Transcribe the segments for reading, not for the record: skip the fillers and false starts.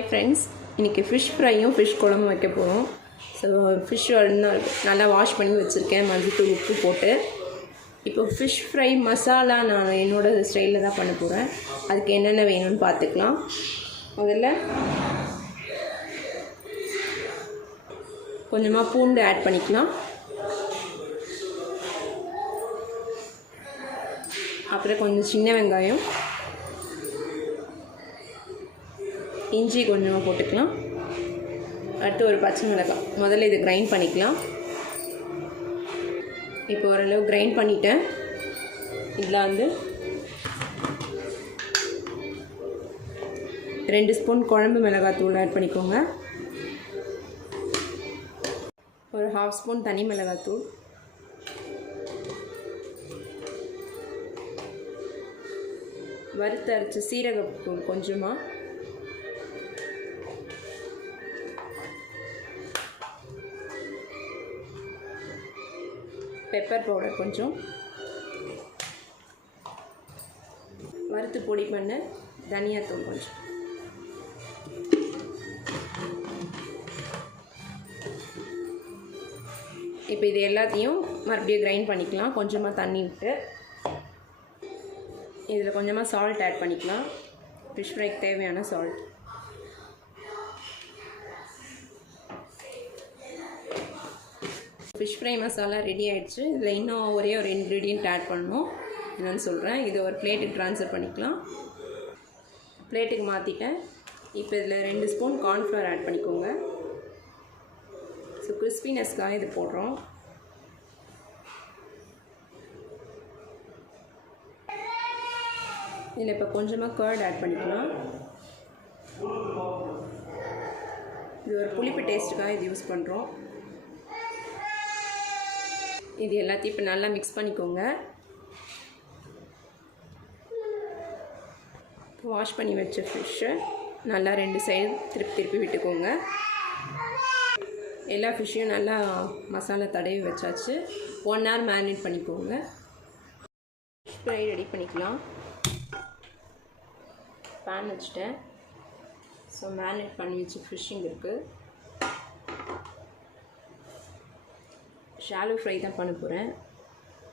Hi friends, இன்னைக்கு fish ஃப்ரையும் fish குழம்பும் வைக்க போகிறோம். ஸோ ஃபிஷ் நல்லா வாஷ் பண்ணி வச்சுருக்கேன், மஞ்சள் உப்பு போட்டு. இப்போ ஃபிஷ் ஃப்ரை மசாலா நான் என்னோடய ஸ்டைலில் தான் பண்ண போகிறேன். அதுக்கு என்னென்ன வேணும்னு பார்த்துக்கலாம். முதல்ல கொஞ்சமாக பூண்டு ஆட் பண்ணிக்கலாம். அப்புறம் கொஞ்சம் சின்ன வெங்காயம், இஞ்சி கொஞ்சமாக போட்டுக்கலாம். அடுத்து ஒரு பச்சை மிளகாய். முதல்ல இதை கிரைண்ட் பண்ணிக்கலாம். இப்போ ஓரளவு கிரைண்ட் பண்ணிட்டேன். இதில் 2 ஸ்பூன் குழம்பு மிளகாத்தூள் ஆட் பண்ணிக்கோங்க. ஒரு 1/2 ஸ்பூன் தனி மிளகாத்தூள், வறுத்து அரைச்ச சீரகத்தூள் கொஞ்சமாக, பெப்பர் பவுடர் கொஞ்சம், வறுத்து பொடி பண்ண தனியாத்தூள் கொஞ்சம். இப்போ இது எல்லாத்தையும் மறுபடியும் கிரைண்ட் பண்ணிக்கலாம். கொஞ்சமாக தண்ணி விட்டு இதில் கொஞ்சமாக சால்ட் ஆட் பண்ணிக்கலாம். ஃபிஷ் ஃப்ரைக்கு தேவையான salt. Fish fry masala ready ஆகிடுச்சு. இதில் இன்னும் ஒரே ஒரு இன்க்ரீடியண்ட் ஆட் பண்ணணும். என்னென்னு சொல்கிறேன். இது ஒரு பிளேட்டுக்கு ட்ரான்ஸ்ஃபர் பண்ணிக்கலாம். பிளேட்டுக்கு மாற்றிட்டேன். இப்போ இதில் 2 ஸ்பூன் கார்ன்ஃப்ளவர் ஆட் பண்ணிக்கோங்க. ஸோ கிறிஸ்பினஸ்க்காக இது போடுறோம். இதில் இப்போ கொஞ்சமாக கர்ட் ஆட் பண்ணிக்கலாம். இது ஒரு புளிப்பு டேஸ்ட்டுக்காக இது யூஸ் பண்ணுறோம். இது எல்லாத்தையும் இப்போ நல்லா மிக்ஸ் பண்ணிக்கோங்க. வாஷ் பண்ணி வச்ச ஃபிஷ்ஷை நல்லா 2 சைடு திருப்பி விட்டுக்கோங்க. எல்லா ஃபிஷ்ஷையும் நல்லா மசாலா தடவி வச்சாச்சு. 1 hour மேரினேட் பண்ணிக்கோங்க. ஃபிஷ் ஃப்ரை ரெடி பண்ணிக்கலாம். பேன் வச்சுட்டேன். ஸோ மேரினேட் பண்ணி வச்ச ஃபிஷ்ஷிங் இருக்குது. ஷாலோ ஃப்ரை தான் பண்ண போகிறேன்.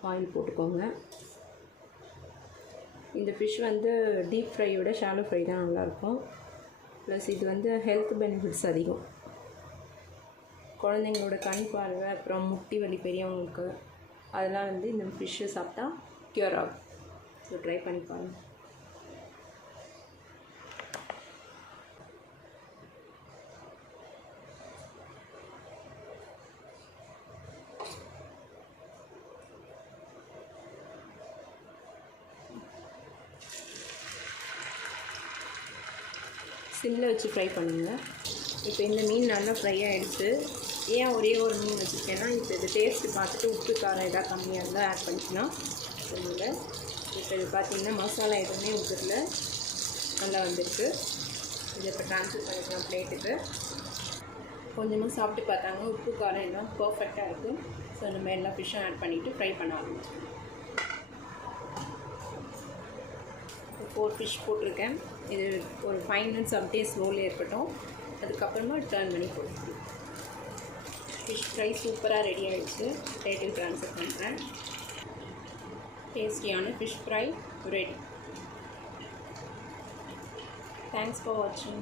ஆயில் போட்டுக்கோங்க. இந்த ஃபிஷ் டீப் ஃப்ரையோட ஷாலோ ஃப்ரை தான் நல்லாயிருக்கும். ப்ளஸ் இது ஹெல்த் பெனிஃபிட்ஸ் அதிகம். குழந்தைங்களோட கண் பார்வை, அப்புறம் முட்டி வலி பெரியவங்களுக்கு அதெல்லாம் இந்த ஃபிஷ்ஷை சாப்பிட்டா க்யூர் ஆகும். ஸோ ட்ரை பண்ணி பாருங்கள். சிம்மில் வச்சு ஃப்ரை பண்ணுங்கள். இப்போ இந்த மீன் நல்லா ஃப்ரை ஆகிடுச்சு. ஏன் ஒரே ஒரு மீன் வச்சுருக்கேன்னா, இப்போ இது டேஸ்ட்டு பார்த்துட்டு உப்பு காரம் எதாவது கம்மியாக இருந்தால் ஆட் பண்ணிக்கலாம் சொல்லுங்கள். இப்போ இது பார்த்திங்கன்னா மசாலா எதுவுமே ஊற்றுல நல்லா வந்திருக்கு. இதை இப்போ ட்ரான்ஸ்ஃபர் பண்ணிக்கலாம் பிளேட்டுக்கு. கொஞ்சமாக சாப்பிட்டு பார்த்தாங்க, உப்பு காரம் எல்லாம் பர்ஃபெக்டாக இருக்குது. ஸோ நம்ம எல்லா ஃபிஷ்ஷும் ஆட் பண்ணிவிட்டு ஃப்ரை பண்ண ஆரம்பிச்சிடும். 4 ஃபிஷ் போட்டிருக்கேன். இது ஒரு 5 minutes அப்படியே ஸ்லோவில் இருக்கட்டும். அதுக்கப்புறமா டர்ன் பண்ணி போட்டுக்கலாம். ஃபிஷ் ஃப்ரை சூப்பராக ரெடி ஆகிடுச்சு. பிளேட்டில் ட்ரான்ஸ்ஃபர் பண்ணுறேன். டேஸ்டியான fish fry ready. Thanks for வாட்சிங்.